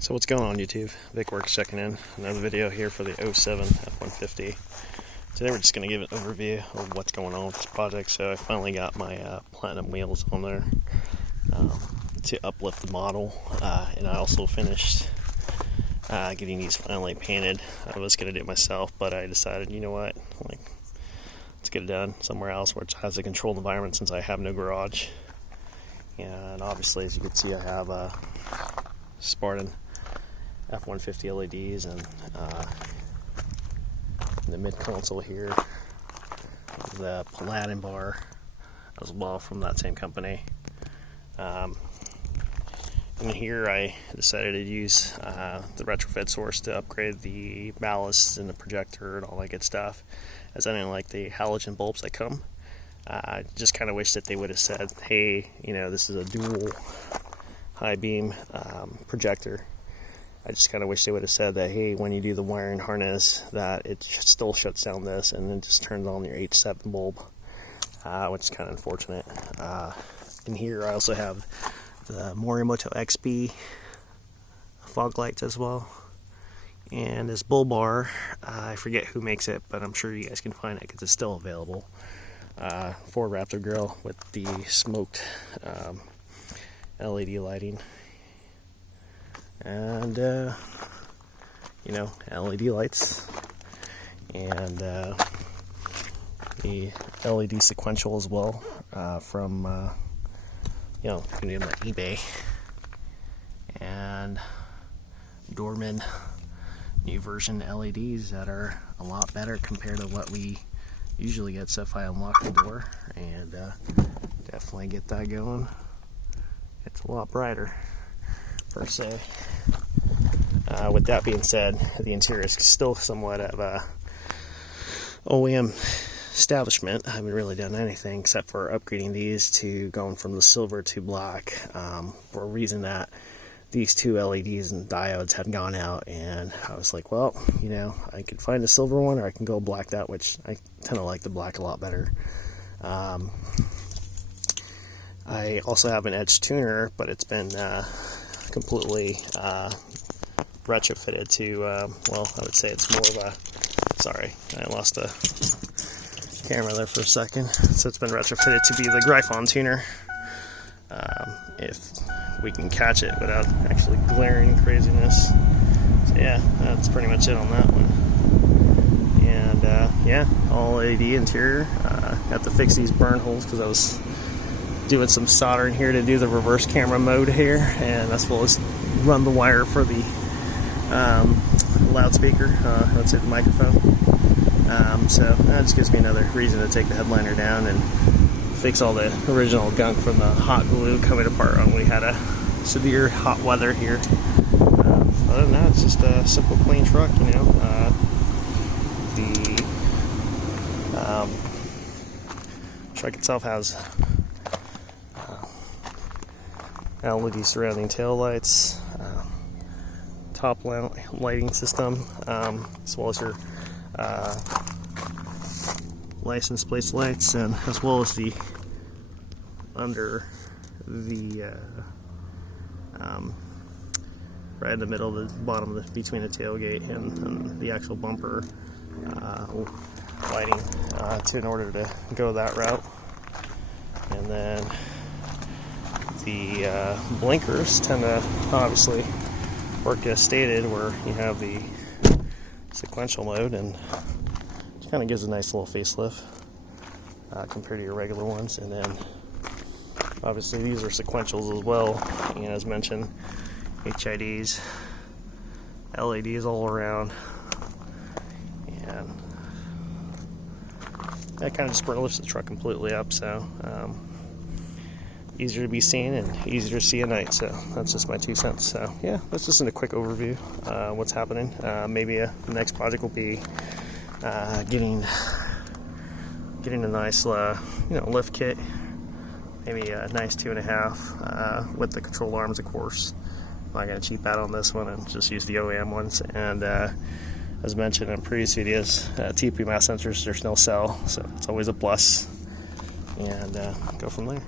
So what's going on, YouTube? Vik-Werks checking in. Another video here for the 07 F-150. Today we're just going to give an overview of what's going on with this project. So I finally got my platinum wheels on there to uplift the model, and I also finished getting these finally painted. I was going to do it myself, but I decided, you know what, let's get it done somewhere else where it has a controlled environment, since I have no garage. And obviously, as you can see, I have Spartan F-150 LEDs, and in the mid console here, the Paladin bar as well from that same company. And here I decided to use the retrofit source to upgrade the ballast and the projector and all that good stuff, as I didn't like the halogen bulbs that come. I just kind of wish that they would have said, hey, you know, this is a dual high beam projector. I just kind of wish they would have said that, hey, when you do the wiring harness, that it still shuts down this and then just turns on your H7 bulb, which is kind of unfortunate. In here I also have the Morimoto XB fog lights as well, and this bull bar, I forget who makes it, but I'm sure you guys can find it because it's still available. Ford Raptor grill with the smoked LED lighting, and you know, LED lights, and the LED sequential as well, from you know, you can get them at eBay. And Dorman new version LEDs that are a lot better compared to what we usually get. So if I unlock the door and definitely get that going, it's a lot brighter per se. With that being said, the interior is still somewhat of a OEM establishment. I haven't really done anything except for upgrading these to going from the silver to black, for a reason that these two LEDs and diodes had gone out, and I was like, well, you know, I could find a silver one or I can go black that, which I tend to like the black a lot better. I also have an edge tuner, but it's been completely retrofitted to, well, I would say it's more of a, sorry, I lost a camera there for a second. So it's been retrofitted to be the Gryphon tuner, if we can catch it without actually glaring craziness. So yeah, that's pretty much it on that one. And yeah, all LED interior. Got to fix these burn holes because I was doing some soldering here to do the reverse camera mode here, and as well as run the wire for the loudspeaker, let's say the microphone. So that just gives me another reason to take the headliner down and fix all the original gunk from the hot glue coming apart when we had a severe hot weather here. Other than that, it's just a simple, clean truck, you know. The truck itself has LED surrounding tail lights, top lighting system, as well as your license plate lights, and as well as the under the right in the middle, the bottom of the, between the tailgate and the actual bumper lighting, in order to go that route. And then the blinkers tend to obviously work as stated, where you have the sequential mode, and it kind of gives a nice little facelift compared to your regular ones. And then obviously these are sequentials as well, and as mentioned, HIDs, LEDs all around, and that kind of just lifts the truck completely up. So easier to be seen and easier to see at night. So that's just my 2 cents. So yeah, that's just a quick overview what's happening. Maybe the next project will be getting a nice you know, lift kit, maybe a nice 2.5 with the control arms, of course. I'm not going to cheap out on this one and just use the OEM ones. And as mentioned in previous videos, TP mass sensors, there's no cell, so it's always a plus, and go from there.